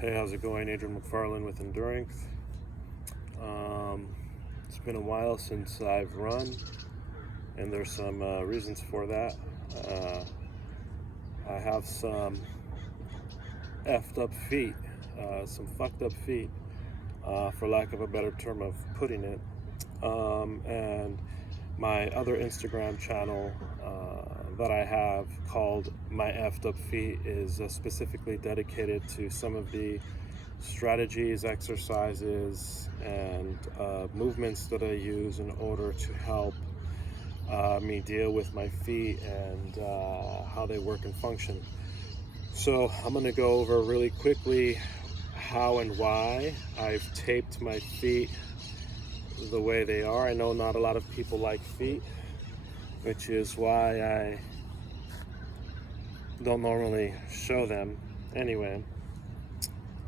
Hey, how's it going? Adrian McFarland with Endurance. It's been a while since I've run, and there's some reasons for that. Uh, I have some effed up feet, some fucked up feet, for lack of a better term of putting it. And my other Instagram channel that I have called My Effed Up Feet is specifically dedicated to some of the strategies, exercises, and movements that I use in order to help me deal with my feet and how they work and function. So I'm going to go over really quickly how and why I've taped my feet the way they are. I know not a lot of people like feet, which is why I don't normally show them. Anyway,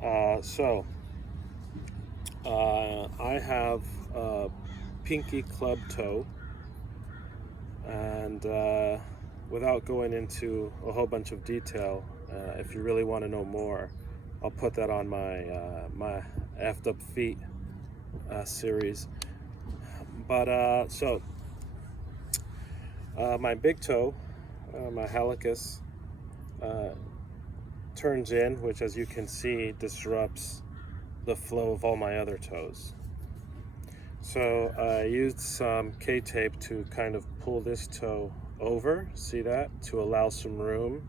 I have a pinky club toe, and without going into a whole bunch of detail, if you really want to know more, I'll put that on my effed up feet series. But my big toe, my halicus, turns in, which, as you can see, disrupts the flow of all my other toes. So I used some K-tape to kind of pull this toe over, see that, to allow some room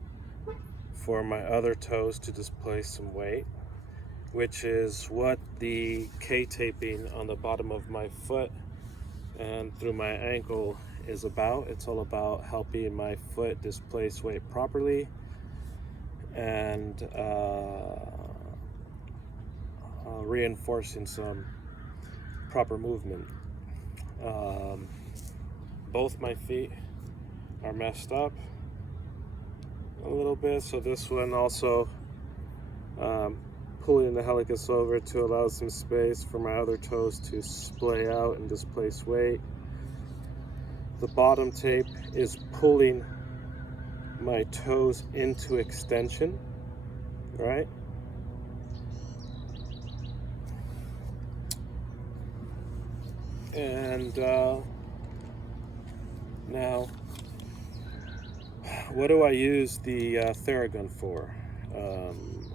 for my other toes to displace some weight, which is what the K-taping on the bottom of my foot and through my ankle is about. It's all about helping my foot displace weight properly and reinforcing some proper movement. Both my feet are messed up a little bit, so this one also pulling the helicus over to allow some space for my other toes to splay out and displace weight. The bottom tape is pulling my toes into extension, right? And now, what do I use the Theragun for?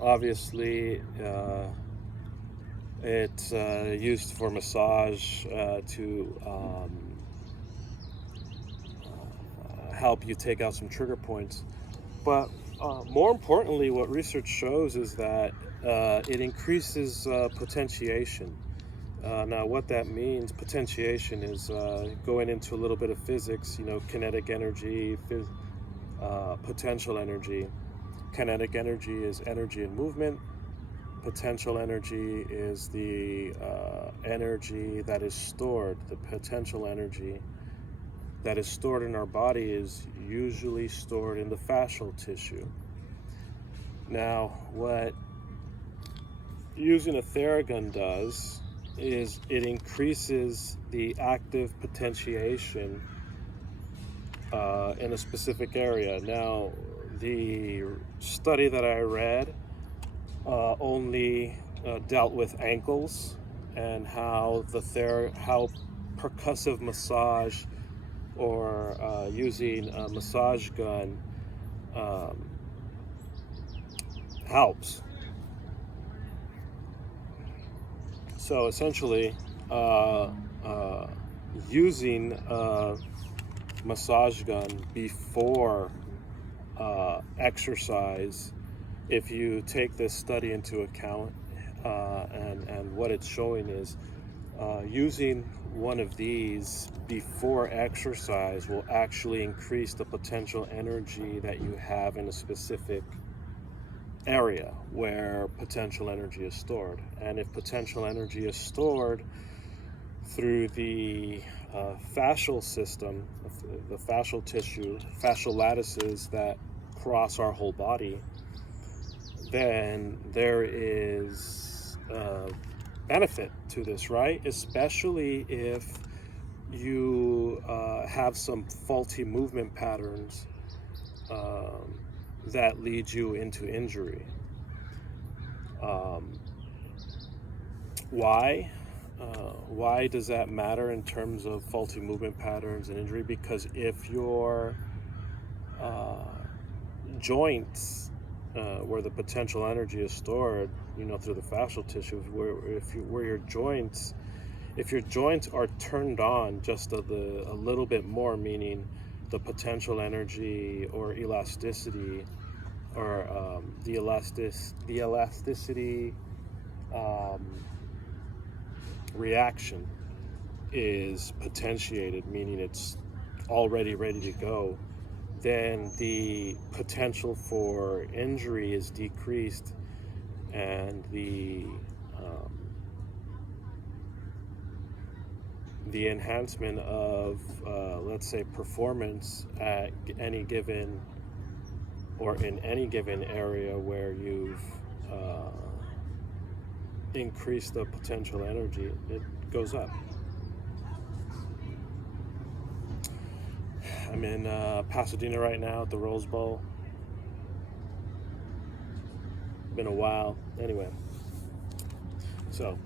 Obviously, it's used for massage to help you take out some trigger points. But more importantly, what research shows is that it increases potentiation. Now, what that means, potentiation, is going into a little bit of physics, kinetic energy, potential energy. Kinetic energy is energy in movement. Potential energy is the energy that is stored. The potential energy that is stored in our body is usually stored in the fascial tissue. Now, what using a Theragun does is it increases the active potentiation in a specific area. Now, the study that I read only dealt with ankles and how how percussive massage or using a massage gun helps. So essentially, using a massage gun before exercise, if you take this study into account, and what it's showing is using one of these before exercise will actually increase the potential energy that you have in a specific area where potential energy is stored. And if potential energy is stored through the fascial system, the fascial tissue, fascial lattices that cross our whole body, then there is benefit to this, right? Especially if you have some faulty movement patterns that lead you into injury. Why? Why does that matter in terms of faulty movement patterns and injury? Because if your joints, where the potential energy is stored, through the fascial tissues, if your joints are turned on just a little bit more, meaning the potential energy or elasticity, or the elasticity reaction is potentiated, meaning it's already ready to go, then the potential for injury is decreased, and the enhancement of, let's say, performance at any given, or in any given area where you've increased the potential energy, it goes up. I'm in Pasadena right now at the Rose Bowl. Been a while. Anyway, so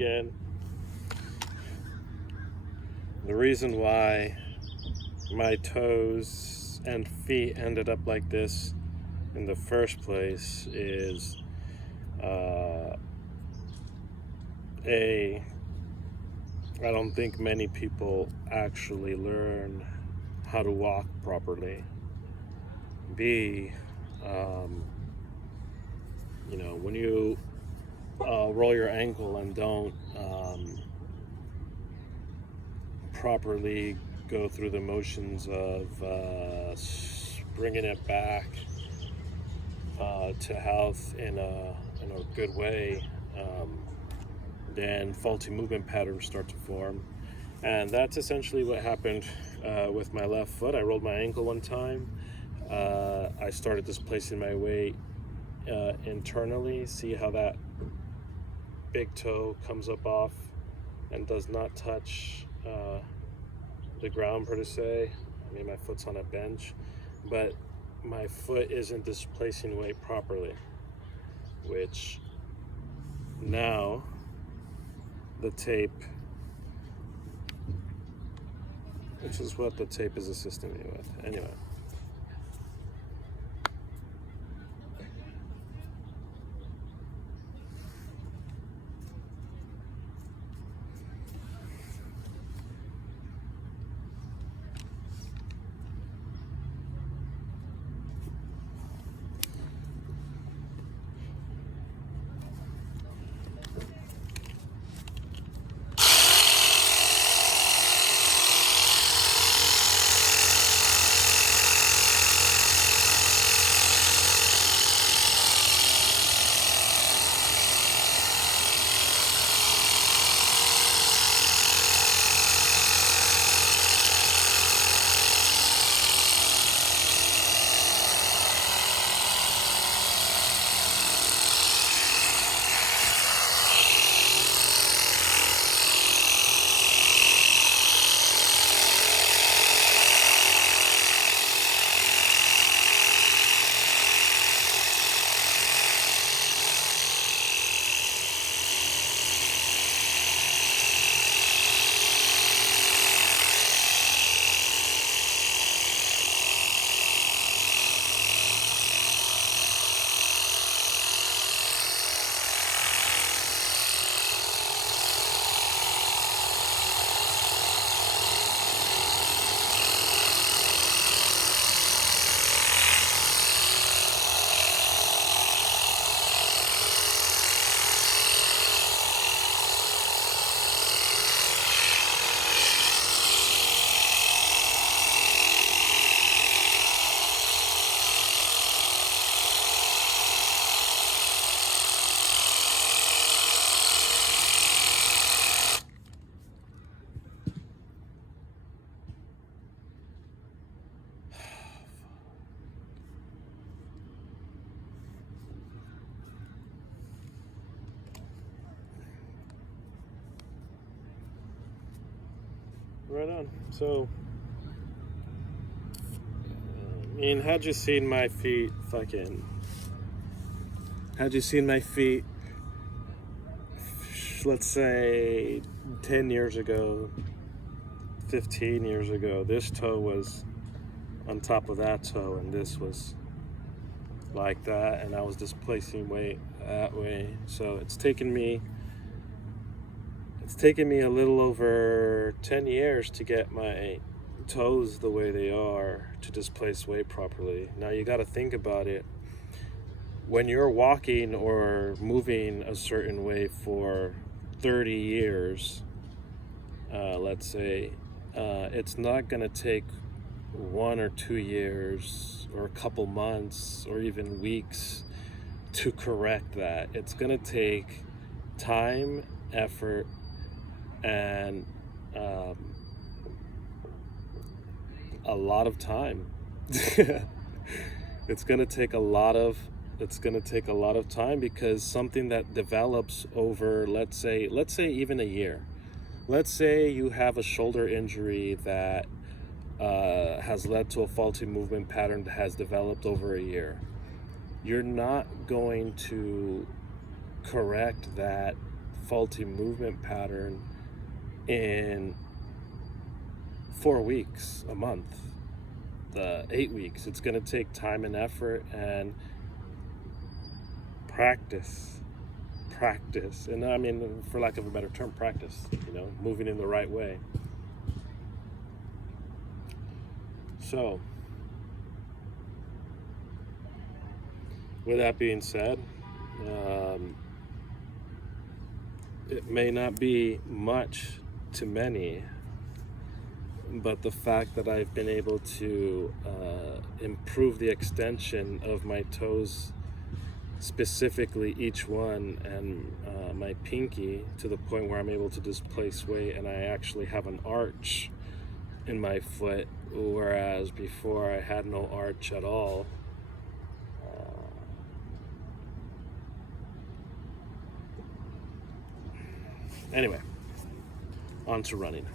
again, the reason why my toes and feet ended up like this in the first place is I don't think many people actually learn how to walk properly. B, when you roll your ankle and don't properly go through the motions of bringing it back to health in a good way, then faulty movement patterns start to form. And that's essentially what happened with my left foot. I rolled my ankle one time. I started displacing my weight internally. See how that big toe comes up off and does not touch the ground, per se. I mean, my foot's on a bench. but my foot isn't displacing weight properly, which now the tape, which is what the tape is assisting me with. Anyway. Right on. So, I mean, had you seen my feet, let's say 10 years ago, 15 years ago, this toe was on top of that toe, and this was like that, and I was displacing weight that way. So it's taken me a little over 10 years to get my toes the way they are to displace weight properly. Now you got to think about it. When you're walking or moving a certain way for 30 years, let's say, it's not going to take 1 or 2 years or a couple months or even weeks to correct that. It's going to take time, effort, and a lot of time. It's going to take a lot of time, because something that develops over, let's say even a year. Let's say you have a shoulder injury that has led to a faulty movement pattern that has developed over a year. You're not going to correct that faulty movement pattern in 4 weeks, a month, 8 weeks. It's going to take time and effort and practice. And I mean, for lack of a better term, practice, moving in the right way. So, with that being said, it may not be much to many, but the fact that I've been able to improve the extension of my toes, specifically each one, and my pinky, to the point where I'm able to displace weight, and I actually have an arch in my foot, whereas before I had no arch at all. Anyway, on to running.